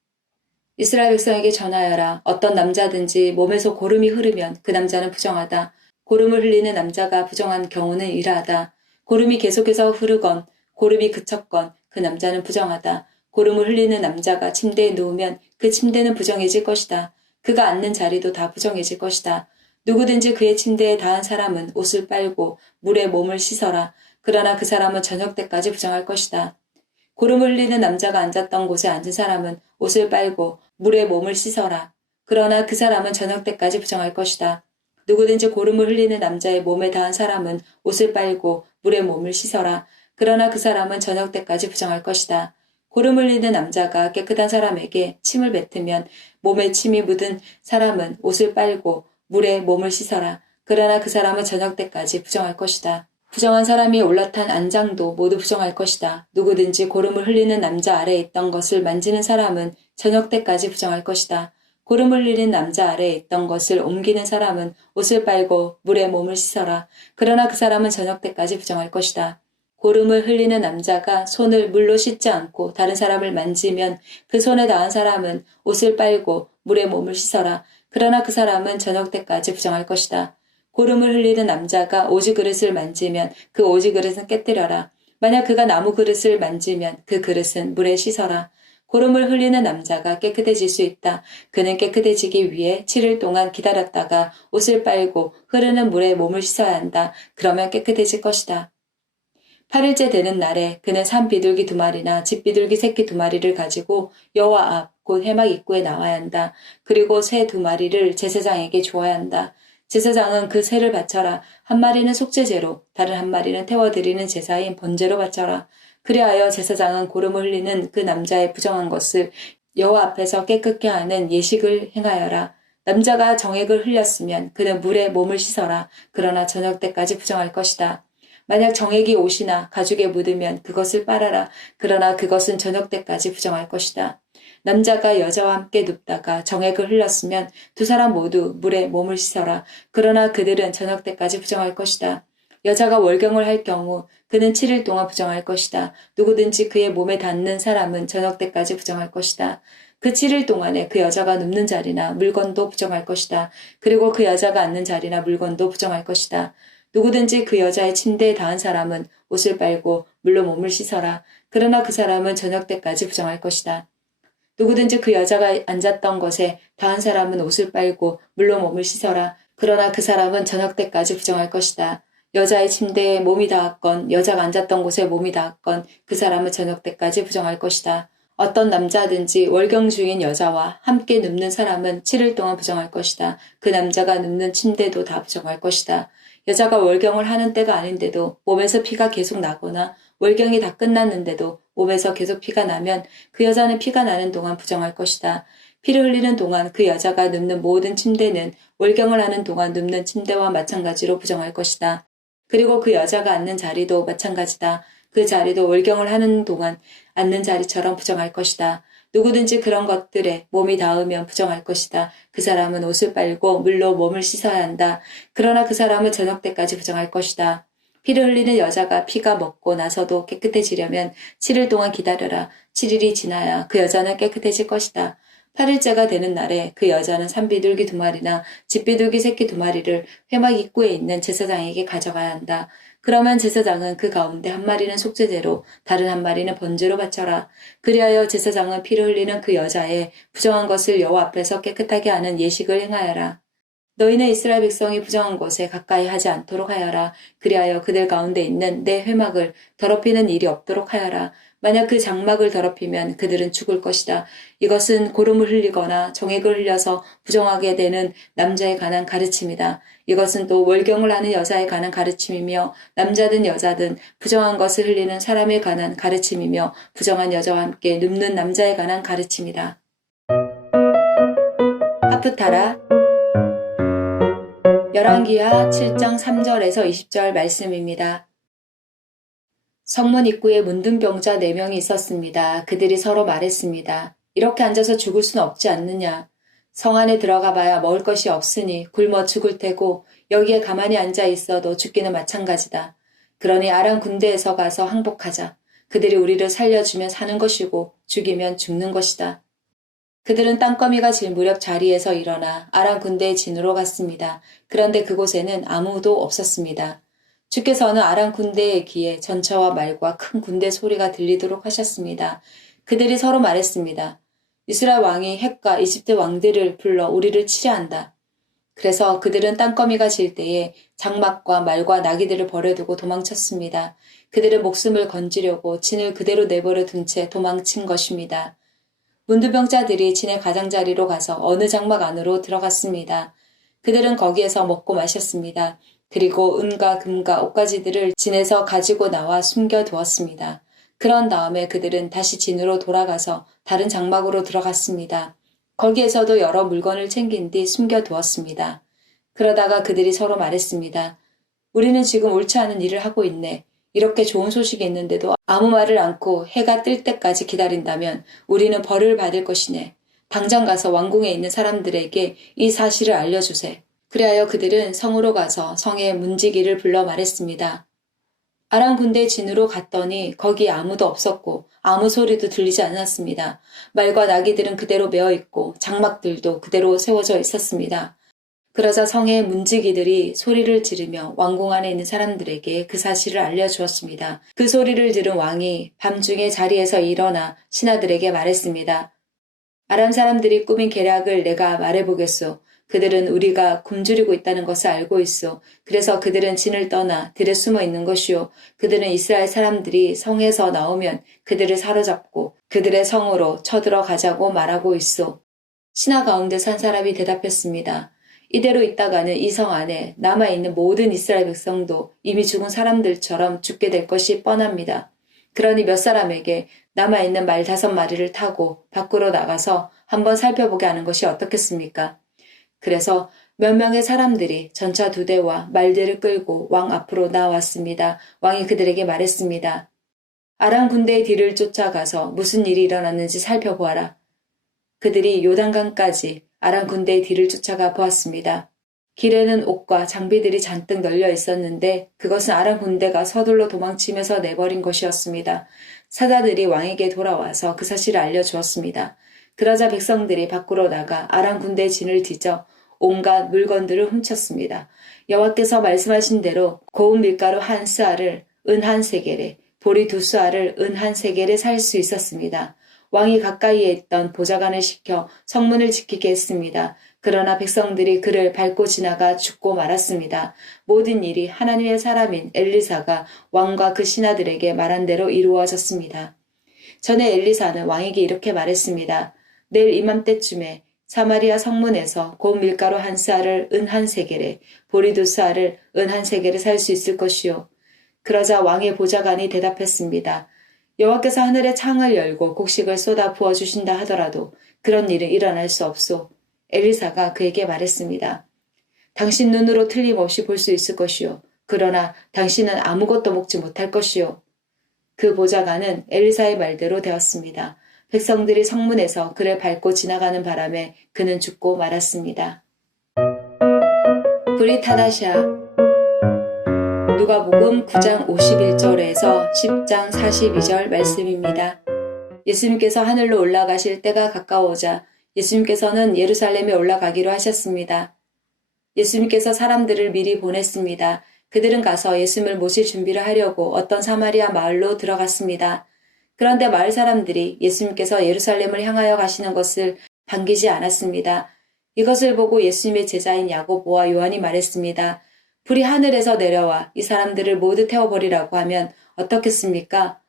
이스라엘 백성에게 전하여라. 어떤 남자든지 몸에서 고름이 흐르면 그 남자는 부정하다. 고름을 흘리는 남자가 부정한 경우는 이러하다. 고름이 계속해서 흐르건 고름이 그쳤건 그 남자는 부정하다. 고름을 흘리는 남자가 침대에 누우면 그 침대는 부정해질 것이다. 그가 앉는 자리도 다 부정해질 것이다. 누구든지 그의 침대에 닿은 사람은 옷을 빨고 물에 몸을 씻어라. 그러나 그 사람은 저녁 때까지 부정할 것이다. 고름을 흘리는 남자가 앉았던 곳에 앉은 사람은 옷을 빨고 물에 몸을 씻어라. 그러나 그 사람은 저녁 때까지 부정할 것이다. 누구든지 고름을 흘리는 남자의 몸에 닿은 사람은 옷을 빨고 물에 몸을 씻어라. 그러나 그 사람은 저녁 때까지 부정할 것이다. 고름 흘리는 남자가 깨끗한 사람에게 침을 뱉으면 몸에 침이 묻은 사람은 옷을 빨고 물에 몸을 씻어라. 그러나 그 사람은 저녁 때까지 부정할 것이다. 부정한 사람이 올라탄 안장도 모두 부정할 것이다. 누구든지 고름을 흘리는 남자 아래에 있던 것을 만지는 사람은 저녁 때까지 부정할 것이다. 고름을 흘리는 남자 아래에 있던 것을 옮기는 사람은 옷을 빨고 물에 몸을 씻어라. 그러나 그 사람은 저녁 때까지 부정할 것이다. 고름을 흘리는 남자가 손을 물로 씻지 않고 다른 사람을 만지면 그 손에 닿은 사람은 옷을 빨고 물에 몸을 씻어라. 그러나 그 사람은 저녁 때까지 부정할 것이다. 고름을 흘리는 남자가 오지 그릇을 만지면 그 오지 그릇은 깨뜨려라. 만약 그가 나무 그릇을 만지면 그 그릇은 물에 씻어라. 고름을 흘리는 남자가 깨끗해질 수 있다. 그는 깨끗해지기 위해 7일 동안 기다렸다가 옷을 빨고 흐르는 물에 몸을 씻어야 한다. 그러면 깨끗해질 것이다. 8일째 되는 날에 그는 산 비둘기 2마리나 집 비둘기 새끼 2마리를 가지고 여호와 앞 곧 회막 입구에 나와야 한다. 그리고 새 2마리를 제사장에게 주어야 한다. 제사장은 그 새를 바쳐라. 한 마리는 속죄제로 다른 한 마리는 태워드리는 제사인 번제로 바쳐라. 그리하여 제사장은 고름을 흘리는 그 남자의 부정한 것을 여호와 앞에서 깨끗게 하는 예식을 행하여라. 남자가 정액을 흘렸으면 그는 물에 몸을 씻어라. 그러나 저녁 때까지 부정할 것이다. 만약 정액이 옷이나 가죽에 묻으면 그것을 빨아라. 그러나 그것은 저녁 때까지 부정할 것이다. 남자가 여자와 함께 눕다가 정액을 흘렸으면 두 사람 모두 물에 몸을 씻어라. 그러나 그들은 저녁 때까지 부정할 것이다. 여자가 월경을 할 경우 그는 7일 동안 부정할 것이다. 누구든지 그의 몸에 닿는 사람은 저녁 때까지 부정할 것이다. 그 7일 동안에 그 여자가 눕는 자리나 물건도 부정할 것이다. 그리고 그 여자가 앉는 자리나 물건도 부정할 것이다. 누구든지 그 여자의 침대에 닿은 사람은 옷을 빨고 물로 몸을 씻어라. 그러나 그 사람은 저녁 때까지 부정할 것이다. 누구든지 그 여자가 앉았던 것에 닿은 사람은 옷을 빨고 물로 몸을 씻어라. 그러나 그 사람은 저녁 때까지 부정할 것이다. 여자의 침대에 몸이 닿았건 여자가 앉았던 곳에 몸이 닿았건 그 사람은 저녁 때까지 부정할 것이다. 어떤 남자든지 월경 중인 여자와 함께 눕는 사람은 7일 동안 부정할 것이다. 그 남자가 눕는 침대도 다 부정할 것이다. 여자가 월경을 하는 때가 아닌데도 몸에서 피가 계속 나거나 월경이 다 끝났는데도 몸에서 계속 피가 나면 그 여자는 피가 나는 동안 부정할 것이다. 피를 흘리는 동안 그 여자가 눕는 모든 침대는 월경을 하는 동안 눕는 침대와 마찬가지로 부정할 것이다. 그리고 그 여자가 앉는 자리도 마찬가지다. 그 자리도 월경을 하는 동안 앉는 자리처럼 부정할 것이다. 누구든지 그런 것들에 몸이 닿으면 부정할 것이다. 그 사람은 옷을 빨고 물로 몸을 씻어야 한다. 그러나 그 사람은 저녁 때까지 부정할 것이다. 피를 흘리는 여자가 피가 먹고 나서도 깨끗해지려면 7일 동안 기다려라. 7일이 지나야 그 여자는 깨끗해질 것이다. 8일째가 되는 날에 그 여자는 산비둘기 2마리나 집비둘기 새끼 2마리를 회막 입구에 있는 제사장에게 가져가야 한다. 그러면 제사장은 그 가운데 한 마리는 속죄제로 다른 한 마리는 번제로 바쳐라. 그리하여 제사장은 피를 흘리는 그 여자의 부정한 것을 여호와 앞에서 깨끗하게 하는 예식을 행하여라. 너희는 이스라엘 백성이 부정한 것에 가까이 하지 않도록 하여라. 그리하여 그들 가운데 있는 내 회막을 더럽히는 일이 없도록 하여라. 만약 그 장막을 더럽히면 그들은 죽을 것이다. 이것은 고름을 흘리거나 정액을 흘려서 부정하게 되는 남자에 관한 가르침이다. 이것은 또 월경을 하는 여자에 관한 가르침이며 남자든 여자든 부정한 것을 흘리는 사람에 관한 가르침이며 부정한 여자와 함께 눕는 남자에 관한 가르침이다. 하프타라 열왕기하 7장 3절에서 20절 말씀입니다. 성문 입구에 문둥병자 4명이 있었습니다. 그들이 서로 말했습니다. 이렇게 앉아서 죽을 수는 없지 않느냐. 성 안에 들어가 봐야 먹을 것이 없으니 굶어 죽을 테고 여기에 가만히 앉아 있어도 죽기는 마찬가지다. 그러니 아람 군대에서 가서 항복하자. 그들이 우리를 살려주면 사는 것이고 죽이면 죽는 것이다. 그들은 땅거미가 질 무렵 자리에서 일어나 아람 군대의 진으로 갔습니다. 그런데 그곳에는 아무도 없었습니다. 주께서는 아람 군대의 귀에 전차와 말과 큰 군대 소리가 들리도록 하셨습니다. 그들이 서로 말했습니다. 이스라엘 왕이 헷과 이집트 왕들을 불러 우리를 치려 한다. 그래서 그들은 땅거미가 질 때에 장막과 말과 나귀들을 버려두고 도망쳤습니다. 그들은 목숨을 건지려고 진을 그대로 내버려 둔 채 도망친 것입니다. 문두병자들이 진의 가장자리로 가서 어느 장막 안으로 들어갔습니다. 그들은 거기에서 먹고 마셨습니다. 그리고 은과 금과 옷가지들을 진에서 가지고 나와 숨겨두었습니다. 그런 다음에 그들은 다시 진으로 돌아가서 다른 장막으로 들어갔습니다. 거기에서도 여러 물건을 챙긴 뒤 숨겨두었습니다. 그러다가 그들이 서로 말했습니다. 우리는 지금 옳지 않은 일을 하고 있네. 이렇게 좋은 소식이 있는데도 아무 말을 않고 해가 뜰 때까지 기다린다면 우리는 벌을 받을 것이네. 당장 가서 왕궁에 있는 사람들에게 이 사실을 알려주세. 그리하여 그들은 성으로 가서 성의 문지기를 불러 말했습니다. 아람 군대 진으로 갔더니 거기 아무도 없었고 아무 소리도 들리지 않았습니다. 말과 나귀들은 그대로 메어 있고 장막들도 그대로 세워져 있었습니다. 그러자 성의 문지기들이 소리를 지르며 왕궁 안에 있는 사람들에게 그 사실을 알려주었습니다. 그 소리를 들은 왕이 밤중에 자리에서 일어나 신하들에게 말했습니다. 아람 사람들이 꾸민 계략을 내가 말해보겠소. 그들은 우리가 굶주리고 있다는 것을 알고 있소. 그래서 그들은 진을 떠나 들에 숨어 있는 것이요. 그들은 이스라엘 사람들이 성에서 나오면 그들을 사로잡고 그들의 성으로 쳐들어가자고 말하고 있소. 신하 가운데 산 사람이 대답했습니다. 이대로 있다가는 이 성 안에 남아있는 모든 이스라엘 백성도 이미 죽은 사람들처럼 죽게 될 것이 뻔합니다. 그러니 몇 사람에게 남아있는 말 5마리를 타고 밖으로 나가서 한번 살펴보게 하는 것이 어떻겠습니까? 그래서 몇 명의 사람들이 전차 2대와 말들을 끌고 왕 앞으로 나왔습니다. 왕이 그들에게 말했습니다. 아람 군대의 뒤를 쫓아가서 무슨 일이 일어났는지 살펴보아라. 그들이 요단강까지 아람 군대의 뒤를 쫓아가 보았습니다. 길에는 옷과 장비들이 잔뜩 널려 있었는데 그것은 아람 군대가 서둘러 도망치면서 내버린 것이었습니다. 사자들이 왕에게 돌아와서 그 사실을 알려주었습니다. 그러자 백성들이 밖으로 나가 아람 군대의 진을 뒤져 온갖 물건들을 훔쳤습니다. 여호와께서 말씀하신 대로 고운 밀가루 1스아를 은 1세겔에, 보리 2스아를 은 1세겔에 살 수 있었습니다. 왕이 가까이에 있던 보좌관을 시켜 성문을 지키게 했습니다. 그러나 백성들이 그를 밟고 지나가 죽고 말았습니다. 모든 일이 하나님의 사람인 엘리사가 왕과 그 신하들에게 말한 대로 이루어졌습니다. 전에 엘리사는 왕에게 이렇게 말했습니다. 내일 이맘때쯤에 사마리아 성문에서 고운 밀가루 1스아를 은 1세겔에, 보리 2스아를 은 1세겔에 살 수 있을 것이요. 그러자 왕의 보좌관이 대답했습니다. 여호와께서 하늘의 창을 열고 곡식을 쏟아 부어주신다 하더라도 그런 일은 일어날 수 없소. 엘리사가 그에게 말했습니다. 당신 눈으로 틀림없이 볼 수 있을 것이요. 그러나 당신은 아무것도 먹지 못할 것이요. 그 보좌관은 엘리사의 말대로 되었습니다. 백성들이 성문에서 그를 밟고 지나가는 바람에 그는 죽고 말았습니다. 브릿 하다샤 누가복음 9장 51절에서 10장 42절 말씀입니다. 예수님께서 하늘로 올라가실 때가 가까워오자 예수님께서는 예루살렘에 올라가기로 하셨습니다. 예수님께서 사람들을 미리 보냈습니다. 그들은 가서 예수님을 모실 준비를 하려고 어떤 사마리아 마을로 들어갔습니다. 그런데 마을 사람들이 예수님께서 예루살렘을 향하여 가시는 것을 반기지 않았습니다. 이것을 보고 예수님의 제자인 야고보와 요한이 말했습니다. 불이 하늘에서 내려와 이 사람들을 모두 태워버리라고 하면 어떻겠습니까?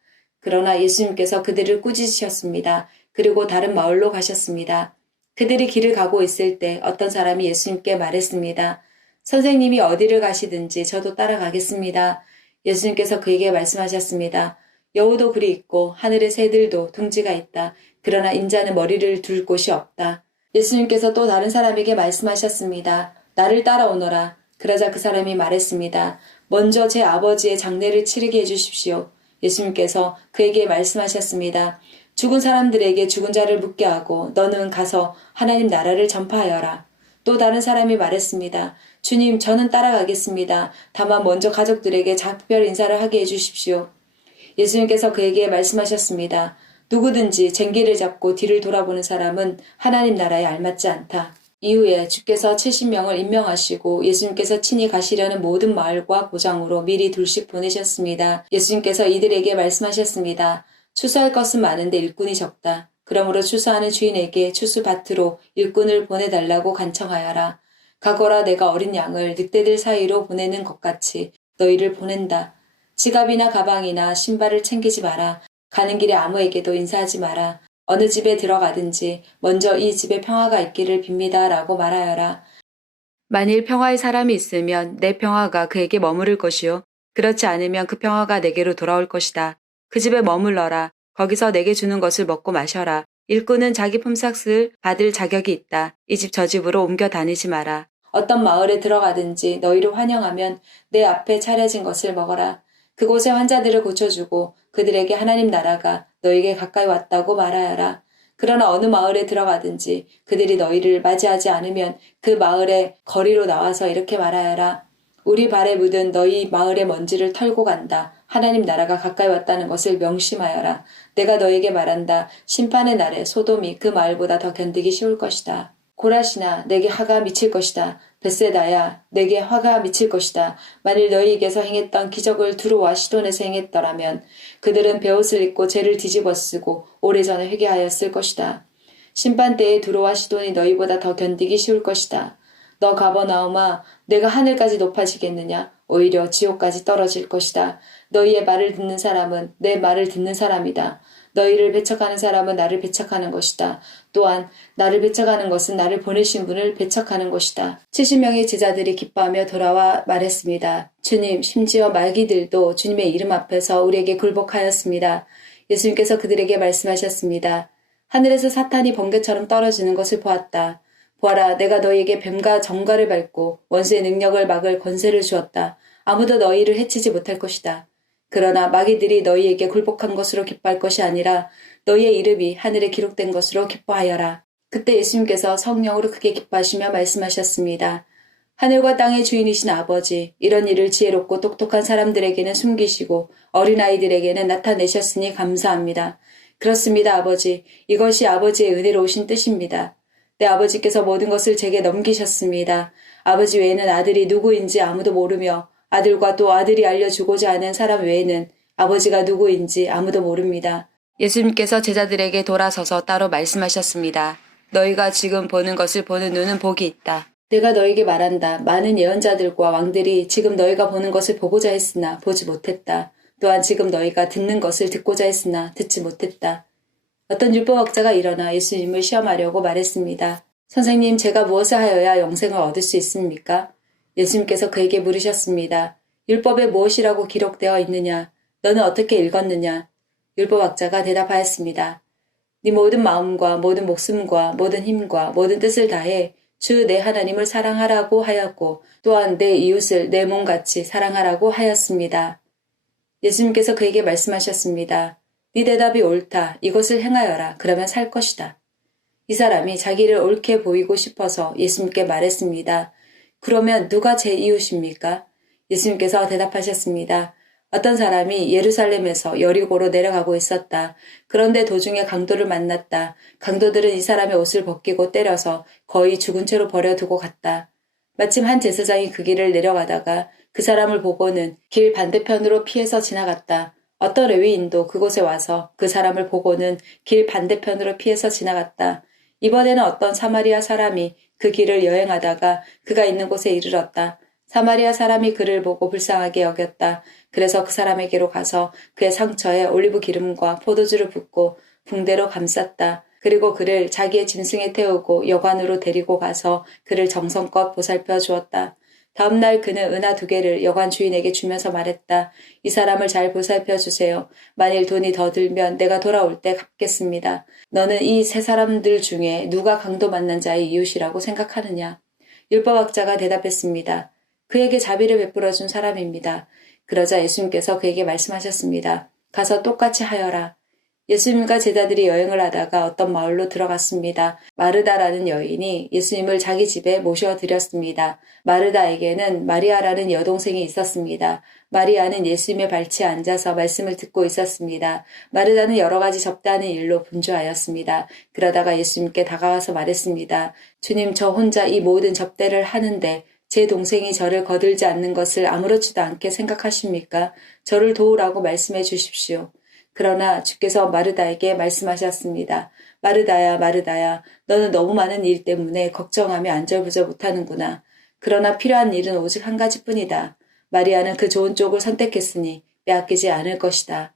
그러나 예수님께서 그들을 꾸짖으셨습니다. 그리고 다른 마을로 가셨습니다. 그들이 길을 가고 있을 때 어떤 사람이 예수님께 말했습니다. 선생님이 어디를 가시든지 저도 따라가겠습니다. 예수님께서 그에게 말씀하셨습니다. 여우도 굴이 있고 하늘의 새들도 둥지가 있다. 그러나 인자는 머리를 둘 곳이 없다. 예수님께서 또 다른 사람에게 말씀하셨습니다. 나를 따라오너라. 그러자 그 사람이 말했습니다. 먼저 제 아버지의 장례를 치르게 해주십시오. 예수님께서 그에게 말씀하셨습니다. 죽은 사람들에게 죽은 자를 묻게 하고 너는 가서 하나님 나라를 전파하여라. 또 다른 사람이 말했습니다. 주님, 저는 따라가겠습니다. 다만 먼저 가족들에게 작별 인사를 하게 해주십시오. 예수님께서 그에게 말씀하셨습니다. 누구든지 쟁기를 잡고 뒤를 돌아보는 사람은 하나님 나라에 알맞지 않다. 이후에 주께서 70명을 임명하시고 예수님께서 친히 가시려는 모든 마을과 고장으로 미리 둘씩 보내셨습니다. 예수님께서 이들에게 말씀하셨습니다. 추수할 것은 많은데 일꾼이 적다. 그러므로 추수하는 주인에게 추수밭으로 일꾼을 보내달라고 간청하여라. 가거라 내가 어린 양을 늑대들 사이로 보내는 것 같이 너희를 보낸다. 지갑이나 가방이나 신발을 챙기지 마라. 가는 길에 아무에게도 인사하지 마라. 어느 집에 들어가든지 먼저 이 집에 평화가 있기를 빕니다. 라고 말하여라. 만일 평화의 사람이 있으면 내 평화가 그에게 머무를 것이요. 그렇지 않으면 그 평화가 내게로 돌아올 것이다. 그 집에 머물러라. 거기서 내게 주는 것을 먹고 마셔라. 일꾼은 자기 품삯을 받을 자격이 있다. 이 집 저 집으로 옮겨 다니지 마라. 어떤 마을에 들어가든지 너희를 환영하면 내 앞에 차려진 것을 먹어라. 그곳의 환자들을 고쳐주고 그들에게 하나님 나라가 너에게 가까이 왔다고 말하여라. 그러나 어느 마을에 들어가든지 그들이 너희를 맞이하지 않으면 그 마을의 거리로 나와서 이렇게 말하여라. 우리 발에 묻은 너희 마을의 먼지를 털고 간다. 하나님 나라가 가까이 왔다는 것을 명심하여라. 내가 너에게 말한다. 심판의 날에 소돔이 그 마을보다 더 견디기 쉬울 것이다. 고라시나 내게 화가 미칠 것이다. 벳세다야 내게 화가 미칠 것이다. 만일 너희에게서 행했던 기적을 두로와 시돈에서 행했더라면 그들은 베옷을 입고 죄를 뒤집어 쓰고 오래전에 회개하였을 것이다. 심판 때에 두로와 시돈이 너희보다 더 견디기 쉬울 것이다. 너 가버나움아 내가 하늘까지 높아지겠느냐? 오히려 지옥까지 떨어질 것이다. 너희의 말을 듣는 사람은 내 말을 듣는 사람이다. 너희를 배척하는 사람은 나를 배척하는 것이다. 또한 나를 배척하는 것은 나를 보내신 분을 배척하는 것이다. 70명의 제자들이 기뻐하며 돌아와 말했습니다. 주님, 심지어 말기들도 주님의 이름 앞에서 우리에게 굴복하였습니다. 예수님께서 그들에게 말씀하셨습니다. 하늘에서 사탄이 번개처럼 떨어지는 것을 보았다. 보아라, 내가 너희에게 뱀과 정갈을 밟고 원수의 능력을 막을 권세를 주었다. 아무도 너희를 해치지 못할 것이다. 그러나 마귀들이 너희에게 굴복한 것으로 기뻐할 것이 아니라 너희의 이름이 하늘에 기록된 것으로 기뻐하여라. 그때 예수님께서 성령으로 크게 기뻐하시며 말씀하셨습니다. 하늘과 땅의 주인이신 아버지, 이런 일을 지혜롭고 똑똑한 사람들에게는 숨기시고 어린아이들에게는 나타내셨으니 감사합니다. 그렇습니다, 아버지. 이것이 아버지의 은혜로우신 뜻입니다. 내 아버지께서 모든 것을 제게 넘기셨습니다. 아버지 외에는 아들이 누구인지 아무도 모르며 아들과 또 아들이 알려주고자 하는 사람 외에는 아버지가 누구인지 아무도 모릅니다. 예수님께서 제자들에게 돌아서서 따로 말씀하셨습니다. 너희가 지금 보는 것을 보는 눈은 복이 있다. 내가 너에게 말한다. 많은 예언자들과 왕들이 지금 너희가 보는 것을 보고자 했으나 보지 못했다. 또한 지금 너희가 듣는 것을 듣고자 했으나 듣지 못했다. 어떤 율법학자가 일어나 예수님을 시험하려고 말했습니다. 선생님, 제가 무엇을 하여야 영생을 얻을 수 있습니까? 예수님께서 그에게 물으셨습니다. 율법에 무엇이라고 기록되어 있느냐? 너는 어떻게 읽었느냐? 율법학자가 대답하였습니다. 네 모든 마음과 모든 목숨과 모든 힘과 모든 뜻을 다해 주 내 하나님을 사랑하라고 하였고 또한 내 이웃을 내 몸같이 사랑하라고 하였습니다. 예수님께서 그에게 말씀하셨습니다. 네 대답이 옳다. 이것을 행하여라. 그러면 살 것이다. 이 사람이 자기를 옳게 보이고 싶어서 예수님께 말했습니다. 그러면 누가 제 이웃입니까? 예수님께서 대답하셨습니다. 어떤 사람이 예루살렘에서 여리고로 내려가고 있었다. 그런데 도중에 강도를 만났다. 강도들은 이 사람의 옷을 벗기고 때려서 거의 죽은 채로 버려두고 갔다. 마침 한 제사장이 그 길을 내려가다가 그 사람을 보고는 길 반대편으로 피해서 지나갔다. 어떤 레위인도 그곳에 와서 그 사람을 보고는 길 반대편으로 피해서 지나갔다. 이번에는 어떤 사마리아 사람이 그 길을 여행하다가 그가 있는 곳에 이르렀다. 사마리아 사람이 그를 보고 불쌍하게 여겼다. 그래서 그 사람에게로 가서 그의 상처에 올리브 기름과 포도주를 붓고 붕대로 감쌌다. 그리고 그를 자기의 짐승에 태우고 여관으로 데리고 가서 그를 정성껏 보살펴 주었다. 다음 날 그는 은하 2개를 여관 주인에게 주면서 말했다. 이 사람을 잘 보살펴 주세요. 만일 돈이 더 들면 내가 돌아올 때 갚겠습니다. 너는 이 세 사람들 중에 누가 강도 만난 자의 이웃이라고 생각하느냐? 율법학자가 대답했습니다. 그에게 자비를 베풀어 준 사람입니다. 그러자 예수님께서 그에게 말씀하셨습니다. 가서 똑같이 하여라. 예수님과 제자들이 여행을 하다가 어떤 마을로 들어갔습니다. 마르다라는 여인이 예수님을 자기 집에 모셔드렸습니다. 마르다에게는 마리아라는 여동생이 있었습니다. 마리아는 예수님의 발치에 앉아서 말씀을 듣고 있었습니다. 마르다는 여러 가지 접대하는 일로 분주하였습니다. 그러다가 예수님께 다가와서 말했습니다. 주님, 저 혼자 이 모든 접대를 하는데 제 동생이 저를 거들지 않는 것을 아무렇지도 않게 생각하십니까? 저를 도우라고 말씀해 주십시오. 그러나 주께서 마르다에게 말씀하셨습니다. 마르다야, 마르다야, 너는 너무 많은 일 때문에 걱정하며 안절부절 못하는구나. 그러나 필요한 일은 오직 한 가지뿐이다. 마리아는 그 좋은 쪽을 선택했으니 빼앗기지 않을 것이다.